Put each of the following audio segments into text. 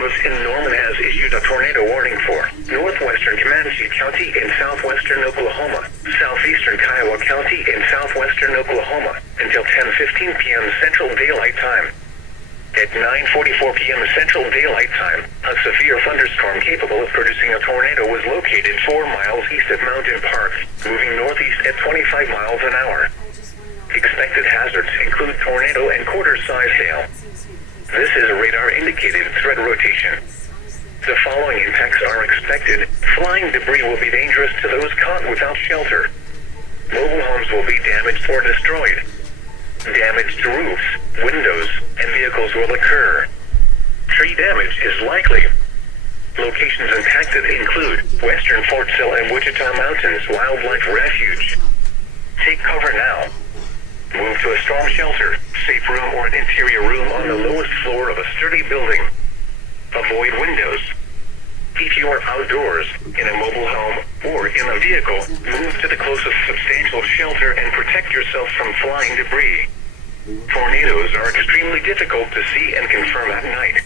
Service in Norman has issued a tornado warning for northwestern Comanche County in southwestern Oklahoma, southeastern Kiowa County in southwestern Oklahoma, until 10:15 p.m. Central Daylight Time. At 9:44 p.m. Central Daylight Time, a severe thunderstorm capable of producing a tornado was located 4 miles east of Mountain Park, moving northeast at 25 miles an hour. Expected hazards include tornado and quarter-size hail. This is a radar-indicated threat rotation. The following impacts are expected. Flying debris will be dangerous to those caught without shelter. Mobile homes will be damaged or destroyed. Damage to roofs, windows, and vehicles will occur. Tree damage is likely. Locations impacted include western Fort Sill and Wichita Mountains Wildlife Refuge. Take cover now. Move to a storm shelter, safe room, or an interior room on the lowest floor of a sturdy building. Avoid windows. If you are outdoors, in a mobile home, or in a vehicle, move to the closest substantial shelter and protect yourself from flying debris. Tornadoes are extremely difficult to see and confirm at night.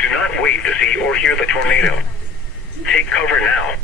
Do not wait to see or hear the tornado. Take cover now.